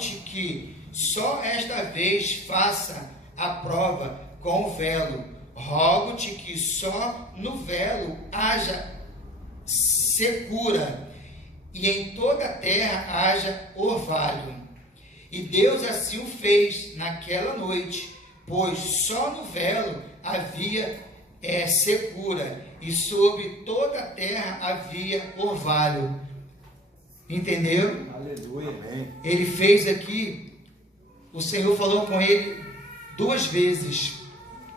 rogo-te que só esta vez faça a prova com o velo. Rogo-te que só no velo haja secura, e em toda a terra haja orvalho. E Deus assim o fez naquela noite, pois só no velo havia secura, e sobre toda a terra havia orvalho. Entenderam? Aleluia. Ele fez aqui, o Senhor falou com ele 2 vezes,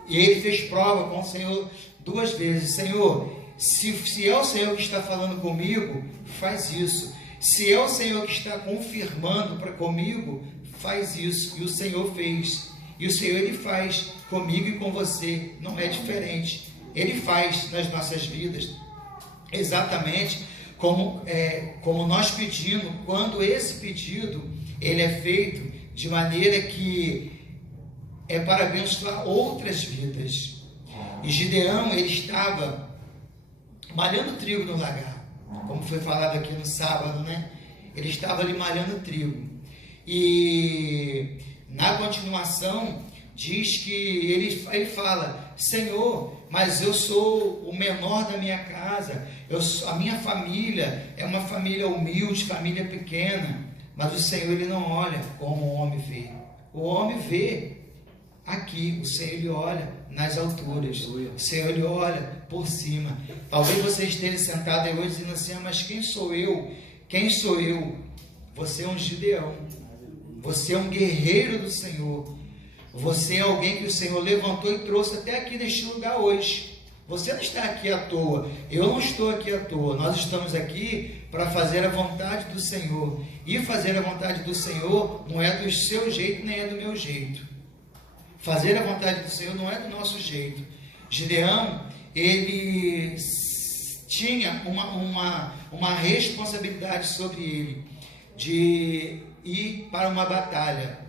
e ele fez prova com o Senhor 2 vezes. Senhor, se é o Senhor que está falando comigo, faz isso. Se é o Senhor que está confirmando comigo, faz isso. E o Senhor fez. E o Senhor, Ele faz comigo e com você. Não é diferente. Ele faz nas nossas vidas exatamente como nós pedimos, quando esse pedido ele é feito de maneira que é para abençoar outras vidas. E Gideão, ele estava malhando trigo no lagar, como foi falado aqui no sábado, né? Ele estava ali malhando trigo. E na continuação diz que ele fala: Senhor, mas eu sou o menor da minha casa, a minha família é uma família humilde, família pequena. Mas o Senhor, Ele não olha como o homem vê. O homem vê aqui, o Senhor, Ele olha nas alturas. O Senhor, Ele olha por cima. Talvez você esteja sentado aí hoje dizendo assim: mas quem sou eu? Quem sou eu? Você é um Gideão. Você é um guerreiro do Senhor. Você é alguém que o Senhor levantou e trouxe até aqui neste lugar hoje. Você não está aqui à toa. Eu não estou aqui à toa. Nós estamos aqui para fazer a vontade do Senhor. E fazer a vontade do Senhor não é do seu jeito, nem é do meu jeito. Fazer a vontade do Senhor não é do nosso jeito. Gideão, ele tinha uma responsabilidade sobre ele de ir para uma batalha.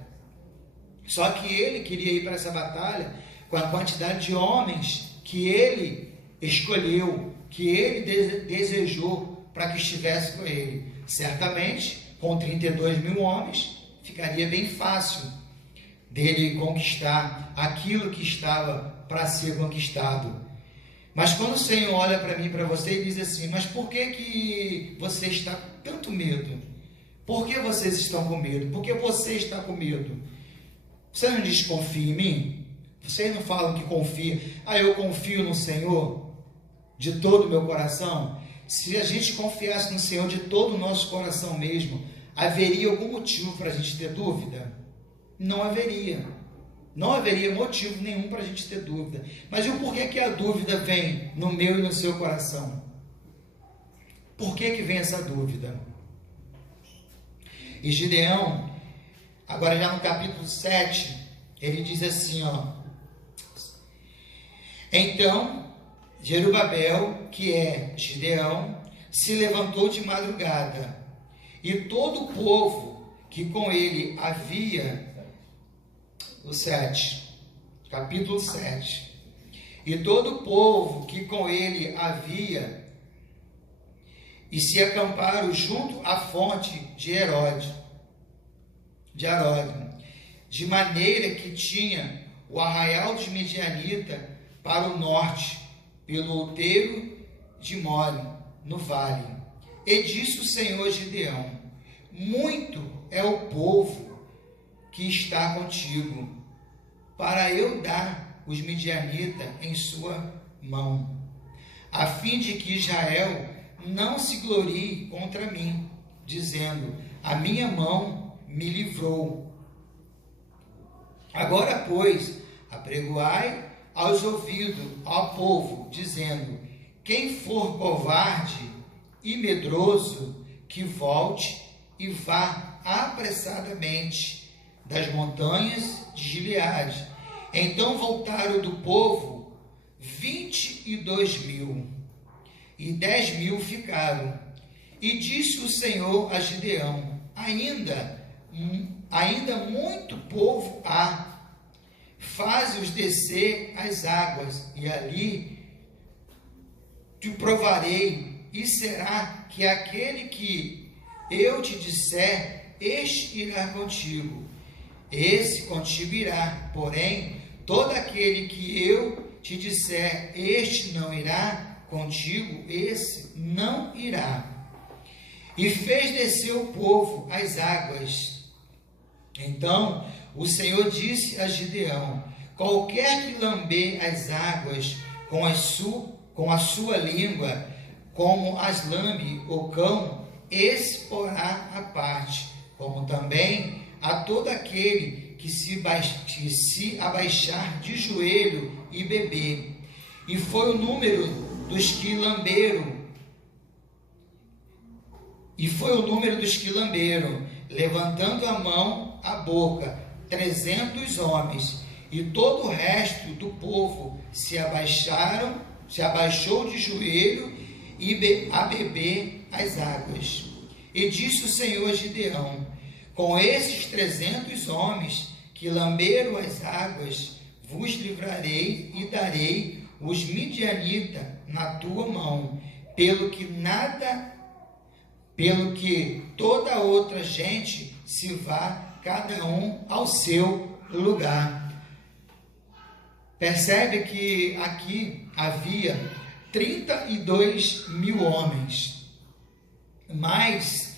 Só que ele queria ir para essa batalha com a quantidade de homens que ele escolheu, que ele desejou para que estivesse com ele. Certamente, com 32.000 homens, ficaria bem fácil dele conquistar aquilo que estava para ser conquistado. Mas quando o Senhor olha para mim e para você e diz assim: mas por que você está com tanto medo? Por que vocês estão com medo? Por que você está com medo? Você não diz confia em mim? Vocês não falam que confia? Eu confio no Senhor de todo o meu coração. Se a gente confiasse no Senhor de todo o nosso coração mesmo, haveria algum motivo para a gente ter dúvida? Não haveria. Não haveria motivo nenhum para a gente ter dúvida. Mas e o porquê que a dúvida vem no meu e no seu coração? Por que vem essa dúvida? E Gideão, agora já no capítulo 7, ele diz assim, então Jerubabel, que é Gideão, se levantou de madrugada, e todo o povo que com ele havia, capítulo 7, e todo o povo que com ele havia, e se acamparam junto à fonte de Arode, de maneira que tinha o arraial de Midianita para o norte, pelo outeiro de More, no vale. E disse o Senhor Gideão: muito é o povo que está contigo, para eu dar os Midianitas em sua mão, a fim de que Israel não se glorie contra mim, dizendo: a minha mão me livrou. Agora, pois, apregoai aos ouvidos ao povo, dizendo: quem for covarde e medroso, que volte e vá apressadamente das montanhas de Gileade. Então voltaram do povo 22.000, e 10.000 ficaram. E disse o Senhor a Gideão: ainda muito povo há, faze-os descer as águas, e ali te provarei, e será que aquele que eu te disser este irá contigo. Esse contigo irá, porém, todo aquele que eu te disser, este não irá contigo, esse não irá. E fez descer o povo às águas. Então o Senhor disse a Gideão: qualquer que lamber as águas com a sua língua, como as lambe o cão, esse porá à parte, como também a todo aquele que se abaixar de joelho e beber. E foi o número dos que lamberam, levantando a mão à boca, 300 homens, e todo o resto do povo se abaixou de joelho e a beber as águas. E disse o Senhor a Gideão: com esses 300 homens que lamberam as águas, vos livrarei e darei os midianitas na tua mão, pelo que toda outra gente se vá, cada um ao seu lugar. Percebe que aqui havia 32 mil homens, mas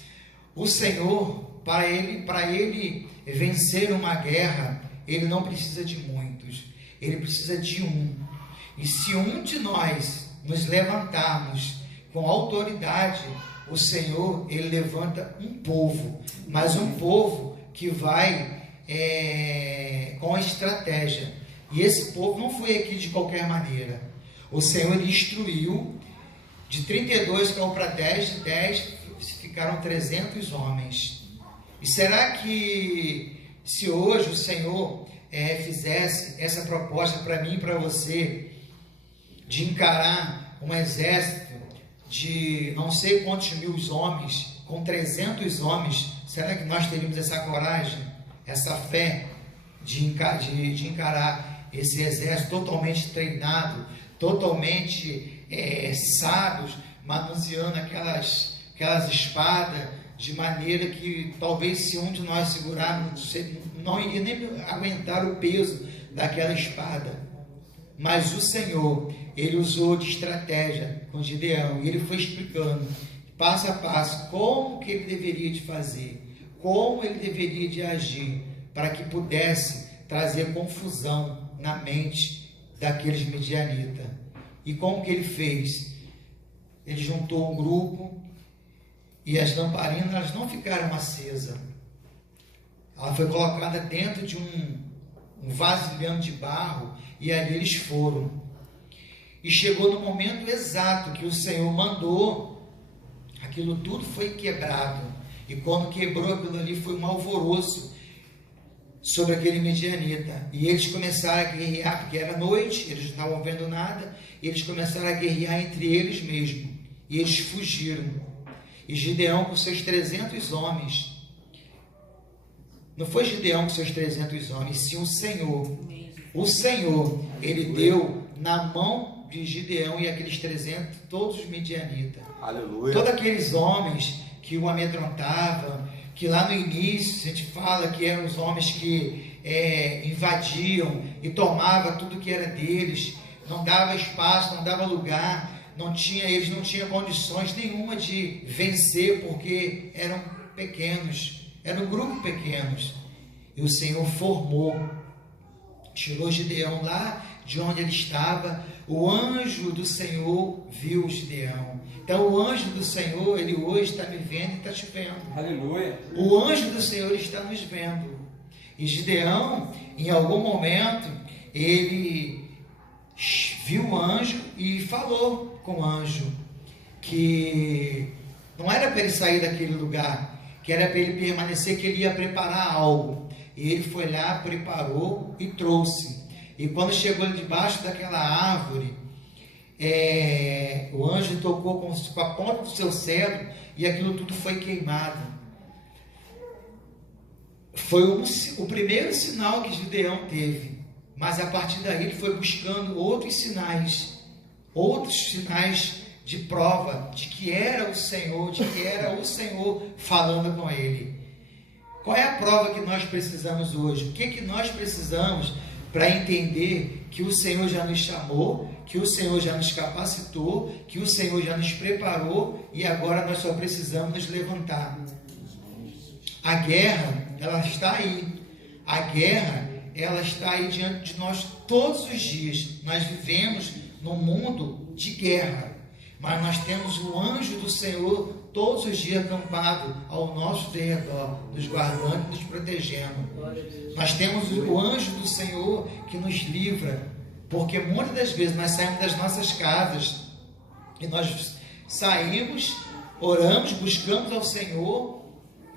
o Senhor, para ele vencer uma guerra, ele não precisa de muitos, ele precisa de um. E se um de nós nos levantarmos com autoridade, o Senhor, ele levanta um povo, mas um povo que vai com estratégia. E esse povo não foi aqui de qualquer maneira. O Senhor instruiu, de 32 caiu para 10, de 10 ficaram 300 homens. E será que se hoje o Senhor fizesse essa proposta para mim e para você, de encarar um exército de não sei quantos mil homens, com 300 homens, será que nós teríamos essa coragem, essa fé de encarar esse exército totalmente treinado, totalmente sábios, manuseando aquelas espadas, de maneira que talvez se um de nós segurarmos, não iria nem aguentar o peso daquela espada. Mas o Senhor, ele usou de estratégia com Gideão, e ele foi explicando passo a passo como que ele deveria de fazer, como ele deveria de agir, para que pudesse trazer confusão na mente daqueles midianitas. E como que ele fez? Ele juntou um grupo, e as lamparinas, elas não ficaram acesas. Ela foi colocada dentro de um vasilhame de barro, e ali eles foram. E chegou no momento exato que o Senhor mandou, aquilo tudo foi quebrado. E quando quebrou aquilo ali, foi um alvoroço sobre aquele midianita. E eles começaram a guerrear, porque era noite, eles não estavam vendo nada, e eles começaram a guerrear entre eles mesmos. E eles fugiram. E Gideão com seus 300 homens, não foi Gideão com seus 300 homens, sim o Senhor. O Senhor, ele deu na mão de Gideão e aqueles 300, todos os midianitas. Aleluia. Todos aqueles homens que o amedrontavam, que lá no início a gente fala que eram os homens que invadiam e tomavam tudo que era deles, não dava espaço, não dava lugar, eles não tinham condições nenhuma de vencer, porque eram pequenos, era um grupo pequenos. E o Senhor formou, tirou Gideão lá de onde ele estava. O anjo do Senhor viu Gideão. Então o anjo do Senhor, ele hoje está me vendo e está te vendo. Aleluia. O anjo do Senhor está nos vendo. E Gideão, em algum momento, ele viu o anjo e falou com o anjo que não era para ele sair daquele lugar, que era para ele permanecer, que ele ia preparar algo. E ele foi lá, preparou e trouxe. E quando chegou debaixo daquela árvore, o anjo tocou com a ponta do seu cetro e aquilo tudo foi queimado. Foi o primeiro sinal que Gideão teve. Mas a partir daí ele foi buscando outros sinais de prova de que era o Senhor, falando com ele. Qual é a prova que nós precisamos hoje? O que nós precisamos para entender que o Senhor já nos chamou, que o Senhor já nos capacitou, que o Senhor já nos preparou e agora nós só precisamos nos levantar? A guerra, ela está aí. A guerra, ela está aí diante de nós todos os dias. Nós vivemos num mundo de guerra, mas nós temos o anjo do Senhor todos os dias acampado ao nosso derredor, nos guardando e nos protegendo. Nós temos o anjo do Senhor que nos livra, porque muitas das vezes nós saímos das nossas casas e nós saímos, oramos, buscamos ao Senhor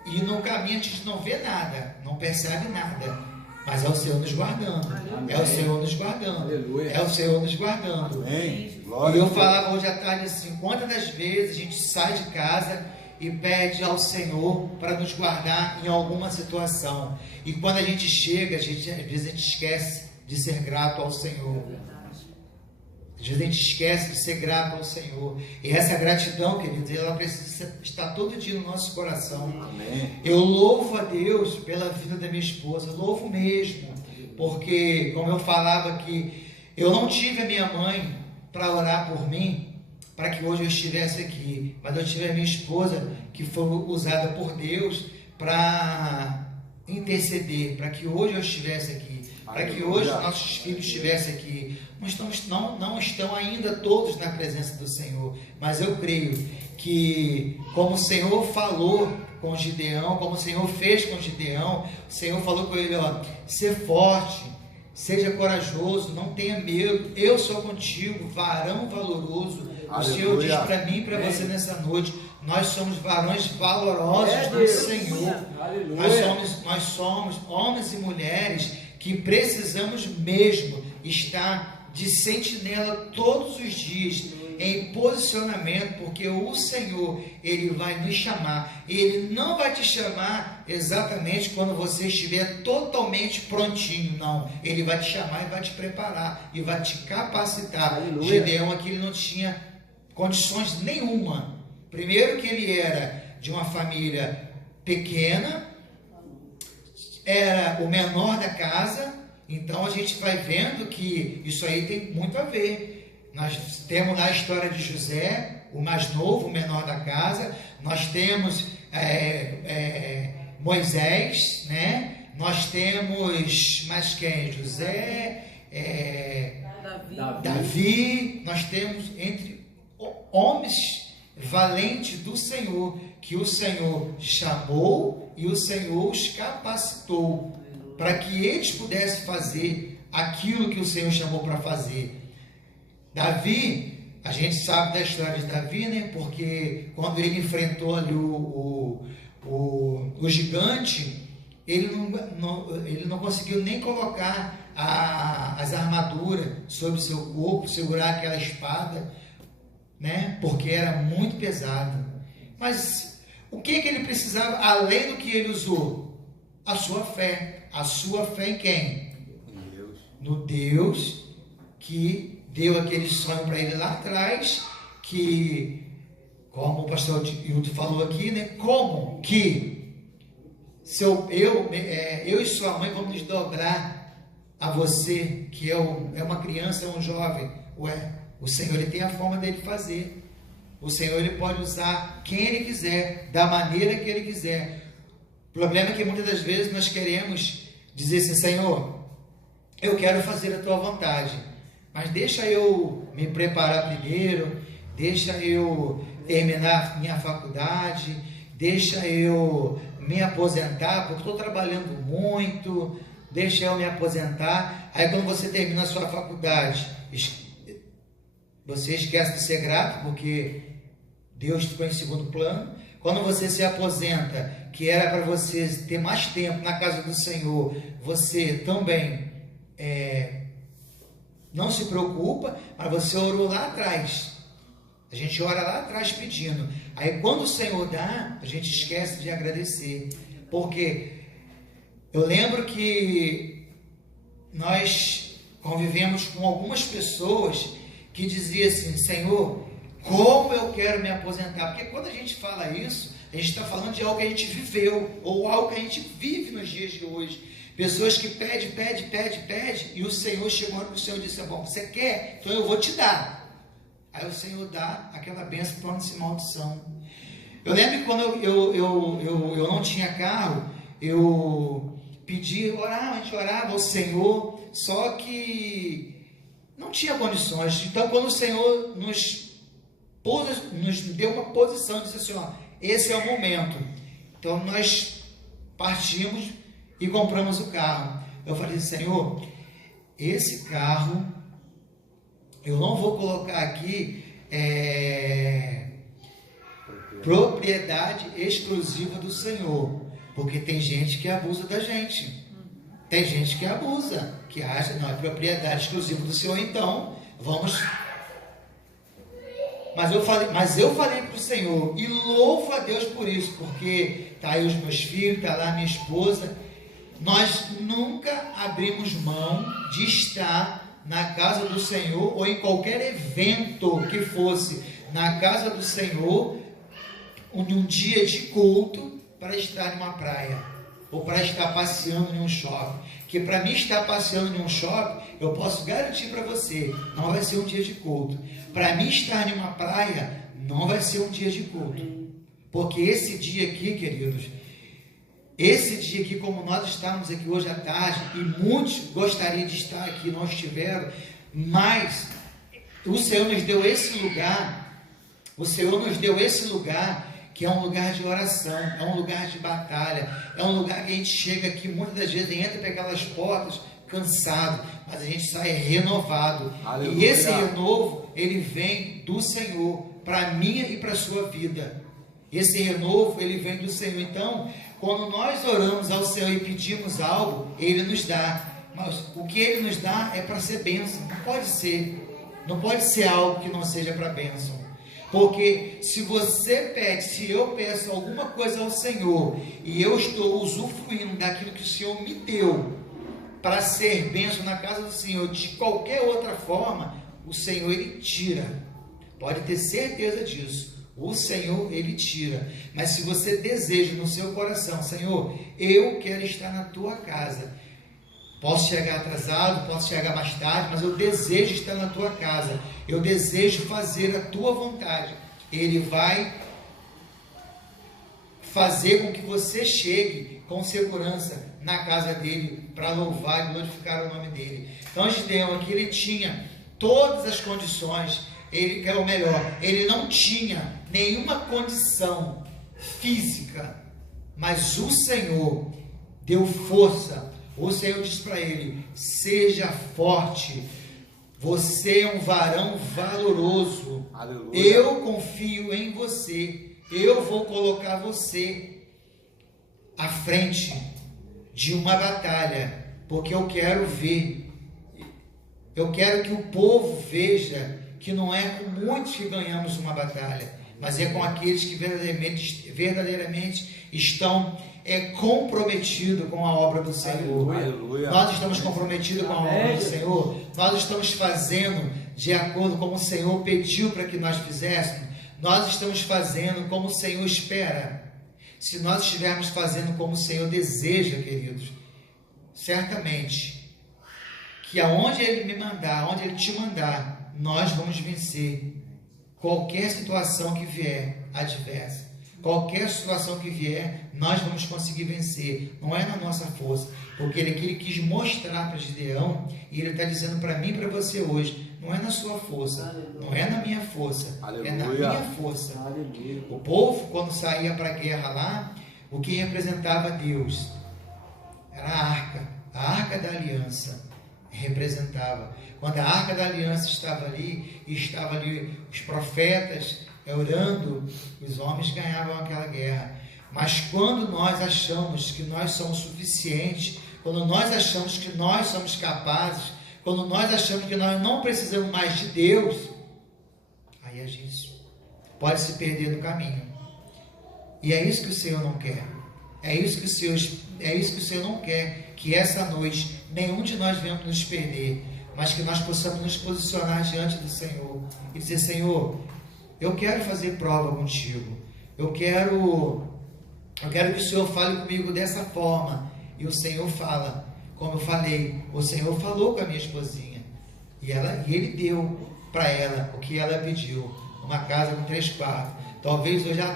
e no caminho a gente não vê nada, não percebe nada, mas é o Senhor nos guardando. Amém. É o Senhor nos guardando. Aleluia. É o Senhor nos guardando. Amém. E eu falava hoje à tarde assim, quantas das vezes a gente sai de casa e pede ao Senhor para nos guardar em alguma situação, e quando a gente chega, às vezes a gente esquece de ser grato ao Senhor. Às vezes a gente esquece de ser grato ao Senhor. E essa gratidão, queridos, ela precisa estar todo dia no nosso coração. Amém. Eu louvo a Deus pela vida da minha esposa, louvo mesmo, porque, como eu falava aqui, eu não tive a minha mãe para orar por mim, para que hoje eu estivesse aqui, mas eu tive a minha esposa, que foi usada por Deus para interceder, para que hoje eu estivesse aqui, para que hoje nossos filhos estivessem aqui. Não estão ainda todos na presença do Senhor, mas eu creio que, como o Senhor falou com Gideão, como o Senhor fez com Gideão, o Senhor falou com ele, ó, ser forte, seja corajoso, não tenha medo, eu sou contigo, varão valoroso. O Senhor diz para mim e para você nessa noite, nós somos varões valorosos do Senhor. Nós somos homens e mulheres que precisamos mesmo estar de sentinela todos os dias, em posicionamento, porque o Senhor, Ele vai nos chamar. Ele não vai te chamar exatamente quando você estiver totalmente prontinho, não. Ele vai te chamar e vai te preparar, e vai te capacitar. Aleluia. Gideão aqui, ele não tinha condições nenhuma. Primeiro que ele era de uma família pequena, era o menor da casa, então a gente vai vendo que isso aí tem muito a ver. Nós temos lá a história de José, o mais novo, o menor da casa. Nós temos Moisés, né? Nós temos mais quem? José, Davi. Nós temos entre homens valentes do Senhor, que o Senhor chamou e o Senhor os capacitou para que eles pudessem fazer aquilo que o Senhor chamou para fazer. Davi, a gente sabe da história de Davi, né? Porque quando ele enfrentou ali o gigante, ele não conseguiu nem colocar as armaduras sobre o seu corpo, segurar aquela espada, né? Porque era muito pesado. Mas o que ele precisava, além do que ele usou? A sua fé. A sua fé em quem? No Deus que deu aquele sonho para ele lá atrás, que, como o pastor Hilton falou aqui, né? Como que eu e sua mãe vamos nos dobrar a você, que é uma criança, é um jovem? O Senhor, ele tem a forma dele fazer. O Senhor, ele pode usar quem ele quiser, da maneira que ele quiser. O problema é que muitas das vezes nós queremos dizer assim, Senhor, eu quero fazer a tua vontade, mas deixa eu me preparar primeiro, deixa eu terminar minha faculdade, deixa eu me aposentar, porque estou trabalhando muito, deixa eu me aposentar. Aí quando você termina a sua faculdade, você esquece de ser grato, porque Deus ficou em segundo plano. Quando você se aposenta, que era para você ter mais tempo na casa do Senhor, você também não se preocupa, mas você orou lá atrás. A gente ora lá atrás pedindo. Aí quando o Senhor dá, a gente esquece de agradecer. Porque eu lembro que nós convivemos com algumas pessoas que diziam assim, Senhor, como eu quero me aposentar. Porque quando a gente fala isso, A gente está falando de algo que a gente viveu, ou algo que a gente vive nos dias de hoje. Pessoas que pedem, e o Senhor chegou para o Senhor e disse: bom, você quer? Então eu vou te dar. Aí o Senhor dá aquela bênção e torna-se maldição. Eu lembro que quando eu não tinha carro, eu pedi, a gente orava ao Senhor, só que não tinha condições. Então, quando o Senhor nos deu uma posição, disse assim: ó, esse é o momento. Então, nós partimos e compramos o carro. Eu falei: Senhor, esse carro eu não vou colocar aqui propriedade exclusiva do Senhor, porque tem gente que abusa da gente. Tem gente que abusa, que acha, não, é propriedade exclusiva do Senhor, então vamos. Mas eu falei para o Senhor, e louvo a Deus por isso, porque está aí os meus filhos, está lá a minha esposa. Nós nunca abrimos mão de estar na casa do Senhor, ou em qualquer evento que fosse na casa do Senhor, um dia de culto, para estar numa praia, ou para estar passeando em um shopping. Que para mim estar passeando em um shopping, eu posso garantir para você, não vai ser um dia de culto. Para mim estar em uma praia, não vai ser um dia de culto. Porque esse dia aqui, queridos, esse dia aqui, como nós estamos aqui hoje à tarde, e muitos gostariam de estar aqui, não estiveram, mas o Senhor nos deu esse lugar, que é um lugar de oração, é um lugar de batalha, é um lugar que a gente chega aqui, muitas das vezes entra por aquelas portas cansado, mas a gente sai renovado. Aleluia. E esse renovo, ele vem do Senhor, para a minha e para a sua vida. Esse renovo, ele vem do Senhor. Então, quando nós oramos ao Senhor e pedimos algo, Ele nos dá. Mas o que Ele nos dá é para ser bênção. Não pode ser algo que não seja para bênção. Porque se você pede, se eu peço alguma coisa ao Senhor, e eu estou usufruindo daquilo que o Senhor me deu, para ser bênção na casa do Senhor, de qualquer outra forma, o Senhor, Ele tira. Pode ter certeza disso. O Senhor, Ele tira. Mas se você deseja no seu coração: Senhor, eu quero estar na tua casa. Posso chegar atrasado, posso chegar mais tarde, mas eu desejo estar na tua casa. Eu desejo fazer a tua vontade. Ele vai fazer com que você chegue com segurança na casa dele, para louvar e glorificar o nome dele. Então, Gideão aqui, ele tinha todas as condições. Ele quer o melhor, ele não tinha nenhuma condição física, mas o Senhor deu força. O Senhor disse para ele: seja forte, você é um varão valoroso. Aleluia. Eu confio em você, eu vou colocar você à frente de uma batalha, porque eu quero que o povo veja que não é com muitos que ganhamos uma batalha, mas é com aqueles que verdadeiramente estão comprometidos com a obra do Senhor. Aleluia. Nós estamos comprometidos com a obra do Senhor, nós estamos fazendo de acordo com o Senhor pediu para que nós fizéssemos, nós estamos fazendo como o Senhor espera. Se nós estivermos fazendo como o Senhor deseja, queridos, certamente que aonde Ele me mandar, aonde Ele te mandar, nós vamos vencer qualquer situação que vier adversa. Qualquer situação que vier, nós vamos conseguir vencer. Não é na nossa força, porque ele quis mostrar para Gideão, e ele está dizendo para mim e para você hoje: não é na sua força, aleluia, não é na minha força, aleluia, é na minha força. Aleluia. O povo, quando saía para a guerra lá, o que representava Deus era a arca da aliança. Representava. Quando a arca da aliança estava ali os profetas orando, os homens ganhavam aquela guerra. Mas quando nós achamos que nós somos suficientes, quando nós achamos que nós somos capazes, quando nós achamos que nós não precisamos mais de Deus, aí a gente pode se perder no caminho. E é isso que o Senhor não quer. É isso que o Senhor não quer, que essa noite nenhum de nós venhamos nos perder, mas que nós possamos nos posicionar diante do Senhor e dizer: Senhor, eu quero fazer prova contigo, eu quero que o Senhor fale comigo dessa forma. E o Senhor fala, como eu falei, o Senhor falou com a minha esposinha, e Ele deu para ela o que ela pediu, uma casa com 3 quartos. Talvez eu já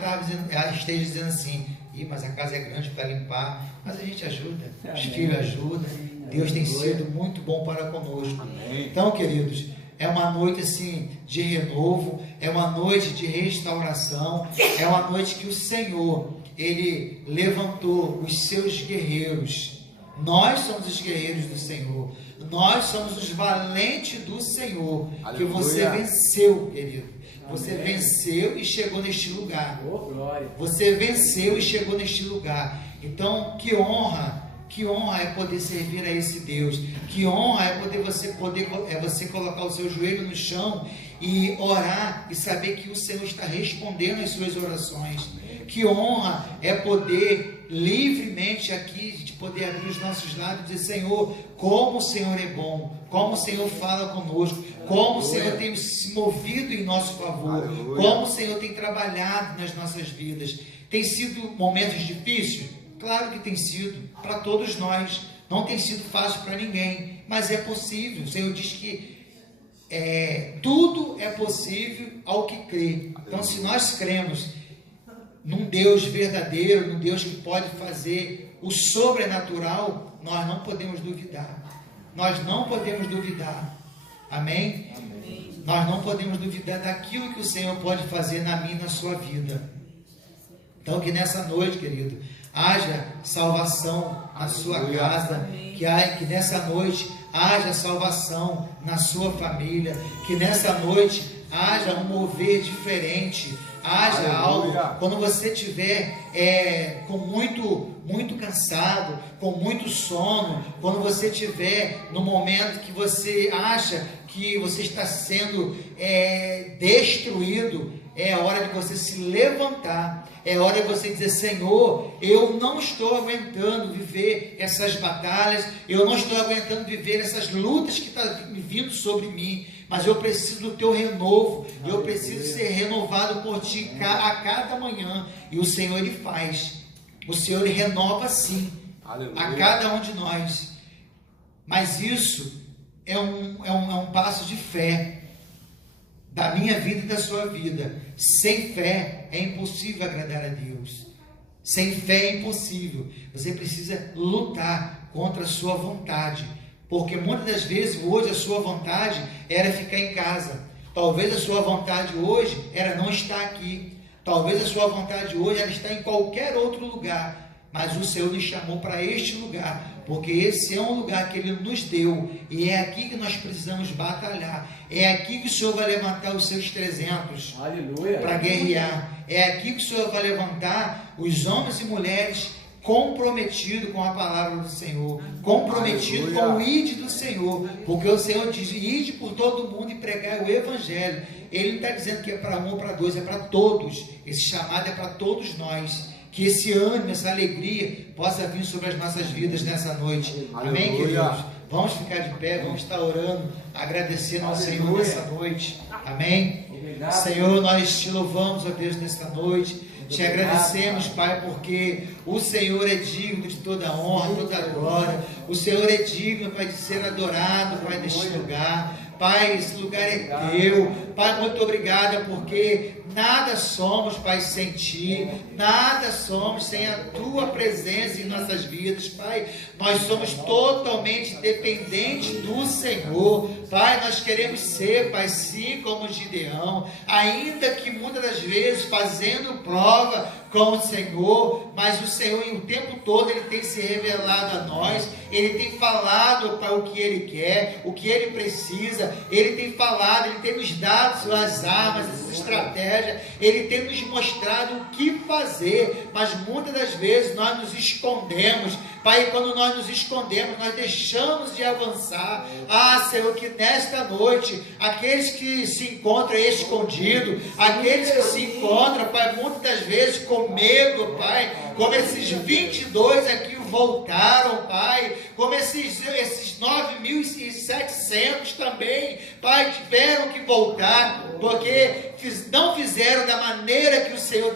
esteja dizendo assim, mas a casa é grande para limpar, mas a gente ajuda, os filhos ajudam, Deus tem sido muito bom para conosco. Amém. Então, queridos, é uma noite assim de renovo, é uma noite de restauração, é uma noite que o Senhor, Ele levantou os seus guerreiros. Nós somos os guerreiros do Senhor, nós somos os valentes do Senhor. Aleluia. Que você venceu, querido. Você Amém. Venceu e chegou neste lugar. Você venceu e chegou neste lugar. Então, que honra é poder servir a esse Deus. Que honra é você colocar o seu joelho no chão e orar e saber que o Senhor está respondendo às suas orações. Que honra é poder livremente aqui, de poder abrir os nossos lábios e dizer, Senhor, como o Senhor é bom, como o Senhor fala conosco, como o Senhor tem se movido em nosso favor, como o Senhor tem trabalhado nas nossas vidas. Tem sido momentos difíceis? Claro que tem sido, para todos nós. Não tem sido fácil para ninguém, mas é possível. O Senhor diz que tudo é possível ao que crê. Então, se nós cremos num Deus verdadeiro, num Deus que pode fazer o sobrenatural, nós não podemos duvidar. Nós não podemos duvidar. Amém? Amém? Nós não podemos duvidar daquilo que o Senhor pode fazer na minha e na sua vida. Então, que nessa noite, querido, haja salvação na sua casa, que nessa noite haja salvação na sua família, que nessa noite haja um mover diferente, haja algo, quando você estiver com muito cansado, com muito sono, quando você estiver no momento que você acha que você está sendo destruído, é a hora de você se levantar, é hora de você dizer, Senhor, eu não estou aguentando viver essas batalhas, eu não estou aguentando viver essas lutas que estão vindo sobre mim, mas eu preciso do teu renovo, eu preciso ser renovado por ti a cada manhã, e o Senhor Ele faz, o Senhor Ele renova sim, a cada um de nós, mas isso é um passo de fé, da minha vida e da sua vida. Sem fé é impossível agradar a Deus. Sem fé é impossível. Você precisa lutar contra a sua vontade, porque muitas das vezes hoje a sua vontade era ficar em casa. Talvez a sua vontade hoje era não estar aqui. Talvez a sua vontade hoje era estar em qualquer outro lugar. Mas o Senhor nos chamou para este lugar, porque esse é um lugar que Ele nos deu, e é aqui que nós precisamos batalhar, é aqui que o Senhor vai levantar os seus 300 para guerrear, é aqui que o Senhor vai levantar os homens e mulheres comprometidos com a palavra do Senhor, comprometidos com o ide do Senhor, porque o Senhor diz, ide por todo mundo e pregar o Evangelho. Ele não está dizendo que é para um ou para dois, é para todos, esse chamado é para todos nós. Que esse ânimo, essa alegria possa vir sobre as nossas vidas nessa noite. Amém, queridos? Vamos ficar de pé, vamos estar orando, agradecendo ao Senhor nessa noite. Amém? Senhor, nós te louvamos, ó Deus, nesta noite. Te agradecemos, Pai, porque o Senhor é digno de toda honra, toda glória. O Senhor é digno, Pai, de ser adorado, Pai, neste lugar. Pai, esse lugar é teu. Pai, muito obrigado, porque nada somos, Pai, sem Ti. Nada somos sem a Tua presença em nossas vidas, Pai. Nós somos totalmente dependentes do Senhor. Pai, nós queremos ser, Pai, sim, como Gideão. Ainda que muitas das vezes fazendo prova com o Senhor, mas o Senhor, o tempo todo, Ele tem se revelado a nós. Ele tem falado para o que Ele quer, o que Ele precisa. Ele tem falado, Ele tem nos dado as armas, as estratégias. Ele tem nos mostrado o que fazer, mas muitas das vezes nós nos escondemos. Pai, quando nós nos escondemos, nós deixamos de avançar. Ah, Senhor, que nesta noite, aqueles que se encontram escondidos, aqueles que se encontram, Pai, muitas das vezes com medo, Pai, como esses 22 aqui voltaram, Pai, como esses 9.700 também, Pai, tiveram que voltar, porque não fizeram da maneira que o Senhor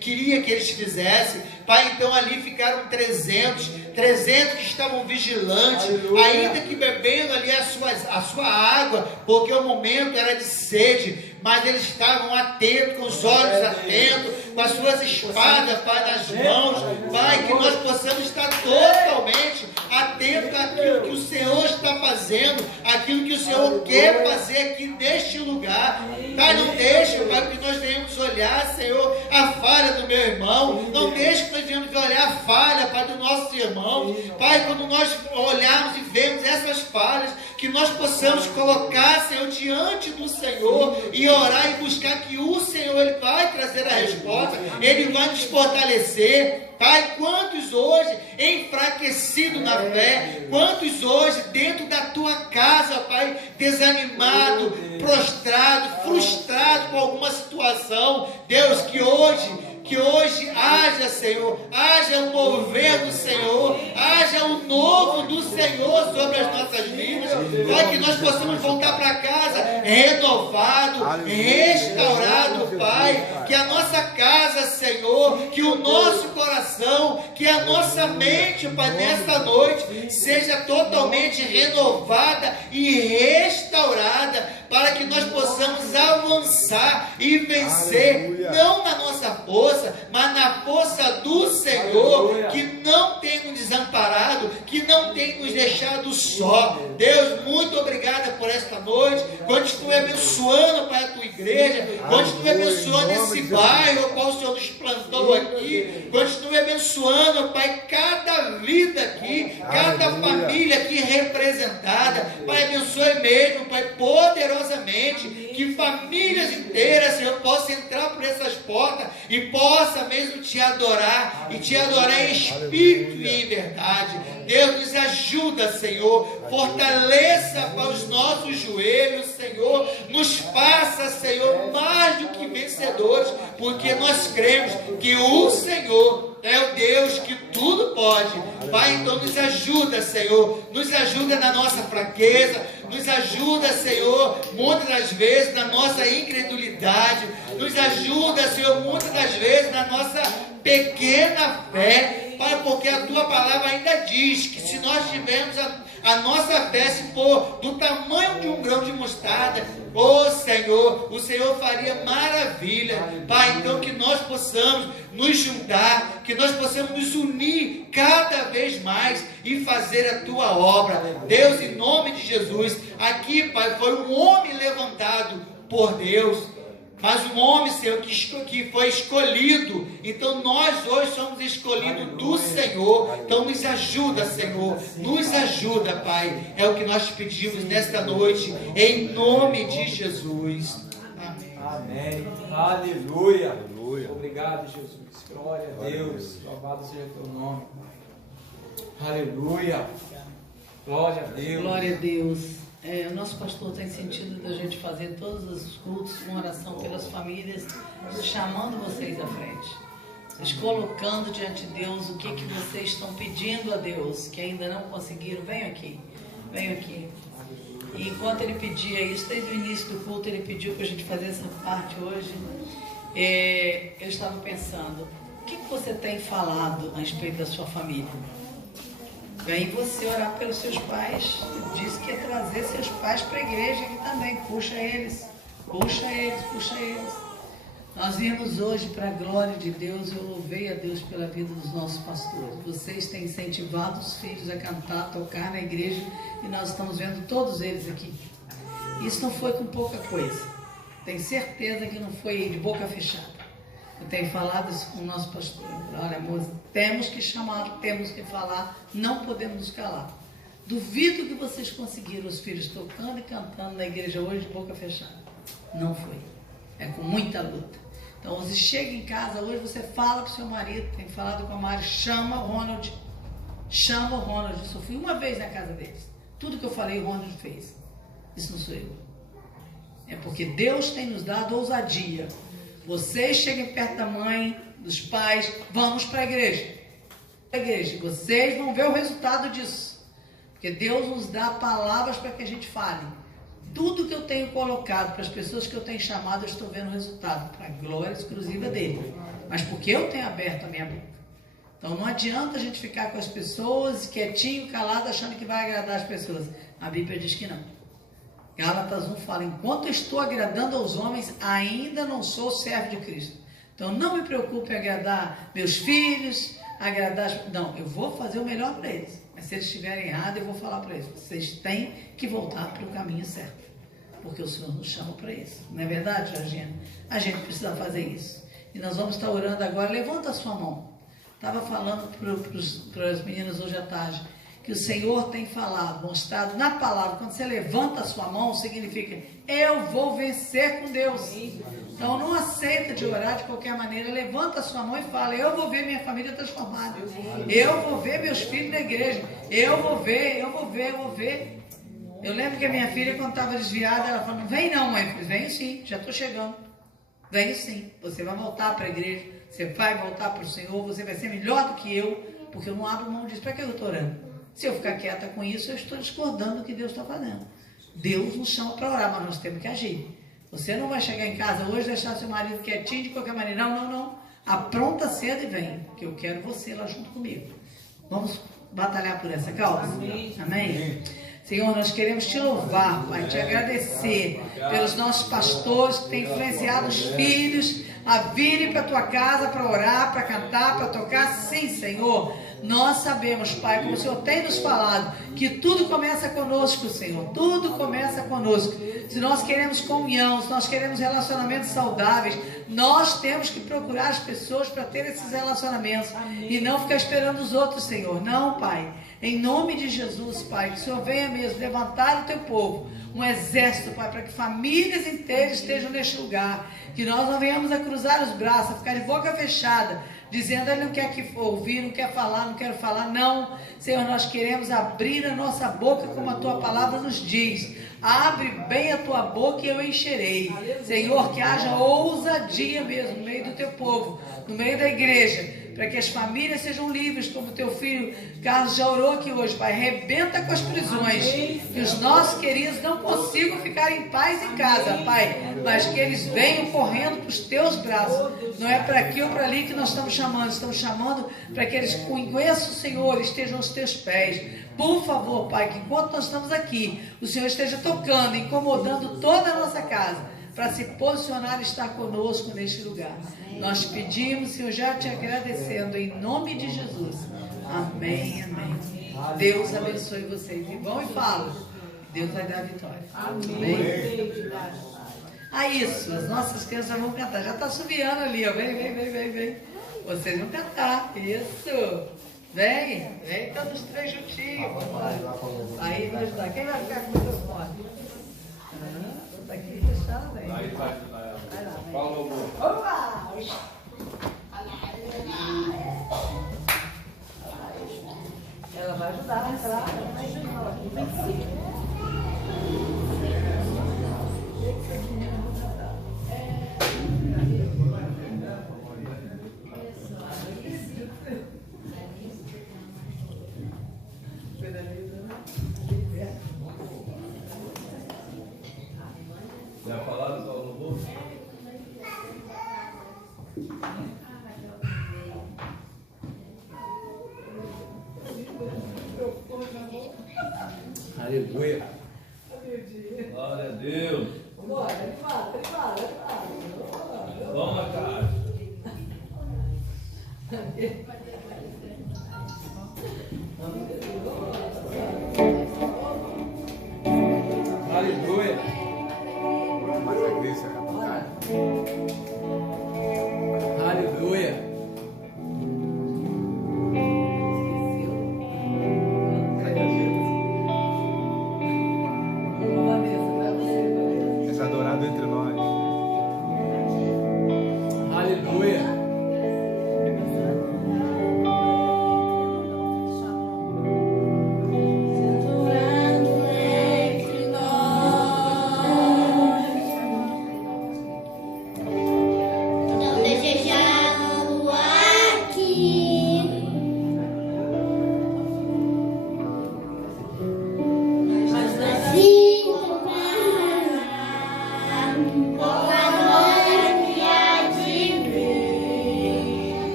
queria que eles fizessem. Pai, então ali ficaram 300 que estavam vigilantes, ainda que bebendo ali a sua água, porque o momento era de sede, mas eles estavam atentos, com os olhos atentos, com as suas espadas, Pai, nas mãos. Pai, que nós possamos estar totalmente atentos àquilo que o Senhor está fazendo, àquilo que o Senhor quer fazer aqui neste lugar. Pai, não deixe, Pai, que nós venhamos olhar, Senhor, a falha do meu irmão. Não deixe que nós venhamos olhar a falha, Pai, do nosso irmão. Pai, quando nós olharmos e vemos essas falhas, que nós possamos colocar, Senhor, diante do Senhor e orar e buscar que o Senhor, Ele vai trazer a resposta, Ele vai nos fortalecer. Pai, quantos hoje enfraquecidos na fé, quantos hoje dentro da tua casa, Pai, desanimado, prostrado, frustrado com alguma situação. Deus, que hoje haja, Senhor, haja o mover do Senhor, haja o novo do Senhor sobre as nossas vidas, Pai, que nós possamos voltar para casa renovado, restaurado, Pai, que a nossa casa, Senhor, que o nosso coração, que a nossa mente, Pai, nesta noite, seja totalmente renovada e restaurada, para que nós possamos avançar e vencer, não na nossa força, mas na força do Senhor, que não tem nos desamparado, que não tem nos deixado só. Deus, muito obrigada por esta noite. Continue abençoando, Pai, a tua igreja. Continue abençoando esse bairro ao qual o Senhor nos plantou aqui. Continue abençoando, Pai, cada vida aqui, cada família aqui representada. Pai, abençoe mesmo, Pai, poderosamente, que famílias inteiras, Senhor, possam entrar por essas portas e possa mesmo te adorar, e te adorar em espírito e em verdade. Deus, nos ajuda, Senhor, fortaleça para os nossos joelhos, Senhor, nos faça, Senhor, mais do que vencedores, porque nós cremos que o Senhor é o Deus que tudo pode. Pai, então nos ajuda, Senhor, nos ajuda na nossa fraqueza, nos ajuda, Senhor, muitas das vezes na nossa incredulidade, nos ajuda, Senhor, muitas das vezes na nossa pequena fé, Pai, porque a tua palavra ainda diz que se nós tivermos a nossa fé, se for do tamanho de um grão de mostarda, Senhor, o Senhor faria maravilha. Pai, então que nós possamos nos juntar, que nós possamos nos unir cada vez mais e fazer a tua obra. Deus, em nome de Jesus, aqui, Pai, foi um homem levantado por Deus, mas um homem, Senhor, que foi escolhido. Então nós hoje somos escolhidos do Senhor. Então nos ajuda, Senhor, nos ajuda, Pai. É o que nós pedimos nesta noite, em nome de Jesus. Amém. Amém. Aleluia. Obrigado, Jesus. Glória a Deus. Louvado seja o teu nome. Aleluia. Glória a Deus. Glória a Deus. O nosso pastor tem sentido da gente fazer todos os cultos com oração pelas famílias, chamando vocês à frente, nos colocando diante de Deus o que vocês estão pedindo a Deus, que ainda não conseguiram. Venham aqui. E enquanto ele pedia isso, desde o início do culto, ele pediu para a gente fazer essa parte hoje. Eu estava pensando, o que você tem falado a respeito da sua família? Vem você orar pelos seus pais. Disse que ia trazer seus pais para a igreja aqui também. Puxa eles. Nós viemos hoje para a glória de Deus. Eu louvei a Deus pela vida dos nossos pastores. Vocês têm incentivado os filhos a cantar, a tocar na igreja, e nós estamos vendo todos eles aqui. Isso não foi com pouca coisa. Tenho certeza que não foi de boca fechada. Eu tenho falado isso com o nosso pastor. Olha, moça, temos que chamar, temos que falar, não podemos nos calar. Duvido que vocês conseguiram os filhos tocando e cantando na igreja hoje de boca fechada. Não foi. É com muita luta. Então, você chega em casa hoje, você fala para o seu marido, tem falado com a Mari, chama o Ronald. Eu só fui uma vez na casa deles. Tudo que eu falei, o Ronald fez. Isso não sou eu. É porque Deus tem nos dado ousadia. Vocês cheguem perto da mãe, dos pais, vamos para a igreja. igreja. Vocês vão ver o resultado disso. Porque Deus nos dá palavras para que a gente fale. Tudo que eu tenho colocado para as pessoas que eu tenho chamado, eu estou vendo o resultado. Para a glória exclusiva dele. Mas porque eu tenho aberto a minha boca. Então não adianta a gente ficar com as pessoas quietinho, calado, achando que vai agradar as pessoas. A Bíblia diz que não. Gálatas 1 fala, enquanto eu estou agradando aos homens, ainda não sou servo de Cristo. Então não me preocupe em agradar meus filhos, não, eu vou fazer o melhor para eles. Mas se eles estiverem errados, eu vou falar para eles. Vocês têm que voltar para o caminho certo. Porque o Senhor nos chama para isso. Não é verdade, Georgina? A gente precisa fazer isso. E nós vamos estar orando agora. Levanta a sua mão. Estava falando para as meninas hoje à tarde que o Senhor tem falado, mostrado na palavra. Quando você levanta a sua mão, significa eu vou vencer com Deus. Então não aceita de orar de qualquer maneira. Levanta a sua mão e fala, eu vou ver minha família transformada. Eu vou ver meus filhos na igreja. Eu vou ver. Eu lembro que a minha filha, quando estava desviada, ela falou, não vem não, mãe. Eu falei, venho sim, já estou chegando. Venho sim, você vai voltar para a igreja, você vai voltar para o Senhor, você vai ser melhor do que eu, porque eu não abro mão disso. Para que eu estou orando? Se eu ficar quieta com isso, eu estou discordando do que Deus está fazendo. Deus nos chama para orar, mas nós temos que agir. Você não vai chegar em casa hoje e deixar seu marido quietinho de qualquer maneira. Não. Apronta cedo e vem, que eu quero você lá junto comigo. Vamos batalhar por essa causa? Amém? Senhor, nós queremos te louvar, Pai, te agradecer pelos nossos pastores que têm influenciado os filhos a virem para a tua casa para orar, para cantar, para tocar. Sim, Senhor, nós sabemos, Pai, como o Senhor tem nos falado, que tudo começa conosco, Senhor, tudo começa conosco. Se nós queremos comunhão, se nós queremos relacionamentos saudáveis, nós temos que procurar as pessoas para ter esses relacionamentos e não ficar esperando os outros, Senhor. Não, Pai. Em nome de Jesus, Pai, que o Senhor venha mesmo levantar o teu povo, um exército, Pai, para que famílias inteiras estejam neste lugar, que nós não venhamos a cruzar os braços, a ficar de boca fechada, dizendo, ele não quer ouvir, não quer falar, não quero falar. Não, Senhor, nós queremos abrir a nossa boca como a tua palavra nos diz. Abre bem a tua boca e eu encherei. Senhor, que haja ousadia mesmo no meio do teu povo, no meio da igreja, para que as famílias sejam livres, como o teu filho Carlos já orou aqui hoje, Pai. Arrebenta com as prisões, que os nossos queridos não consigam ficar em paz em casa, Pai, mas que eles venham correndo para os teus braços. Não é para aqui ou para ali que nós estamos chamando para que eles conheçam o Senhor, estejam aos teus pés. Por favor, Pai, que enquanto nós estamos aqui, o Senhor esteja tocando, incomodando toda a nossa casa, para se posicionar e estar conosco neste lugar. Nós pedimos, Senhor, já te agradecendo, em nome de Jesus. Amém, amém. Deus abençoe vocês. E vão e falam. Deus vai dar a vitória. Amém. Isso, as nossas crianças vão cantar. Já está subiando ali, ó. Vem. Vocês vão cantar. Isso. Vem todos três juntinhos. Aí vai ajudar. Quem vai ficar com o microfone? Tá aqui fechado, velho. Aí vai ajudar ela. Falou, amor. Opa! Ela vai ajudar, claro. Ela vai ajudar. Já falaram só no bolso? Aleluia. Glória a Deus. Toma, cara. Aleluia. Mas a igreja é Aleluia.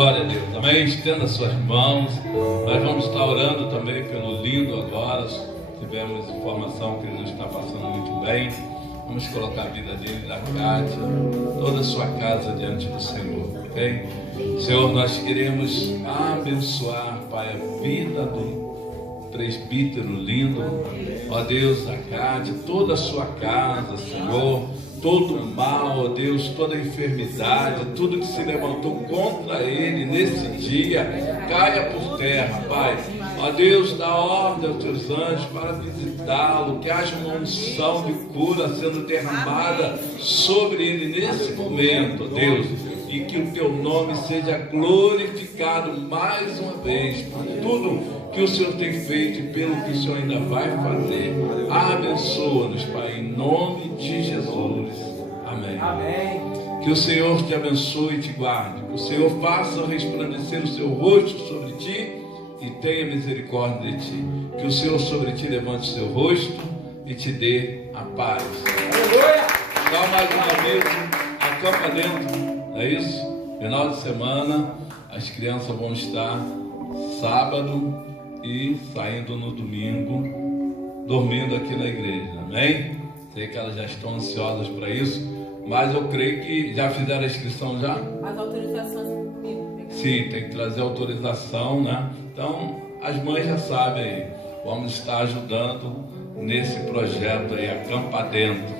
Glória a Deus. Amém? Estenda suas mãos. Nós vamos estar orando também pelo Lindo agora. Tivemos informação que ele não está passando muito bem. Vamos colocar a vida dele, da Cátia, toda a sua casa diante do Senhor. Ok? Senhor, nós queremos abençoar, Pai, a vida do presbítero Lindo. Ó Deus, a Cátia, toda a sua casa, Senhor. Todo mal, ó Deus, toda enfermidade, tudo que se levantou contra ele nesse dia, caia por terra, Pai. Ó Deus, dá ordem aos teus anjos para visitá-lo, que haja uma unção de cura sendo derramada sobre ele nesse momento, ó Deus, e que o teu nome seja glorificado mais uma vez por tudo que o Senhor tem feito e pelo que o Senhor ainda vai fazer. Abençoa-nos, Pai, em nome de Jesus. Amém. Amém. Que o Senhor te abençoe e te guarde. Que o Senhor faça resplandecer o seu rosto sobre ti e tenha misericórdia de ti. Que o Senhor sobre ti levante o seu rosto e te dê a paz. Aleluia. Dá mais uma vez, acampa dentro. Não é isso? Final de semana, as crianças vão estar sábado e saindo no domingo, dormindo aqui na igreja, amém? Sei que elas já estão ansiosas para isso, mas eu creio que já fizeram a inscrição já? As autorizações comigo. Sim, tem que trazer autorização, né? Então, as mães já sabem aí, vamos estar ajudando nesse projeto aí, Acampa Dentro.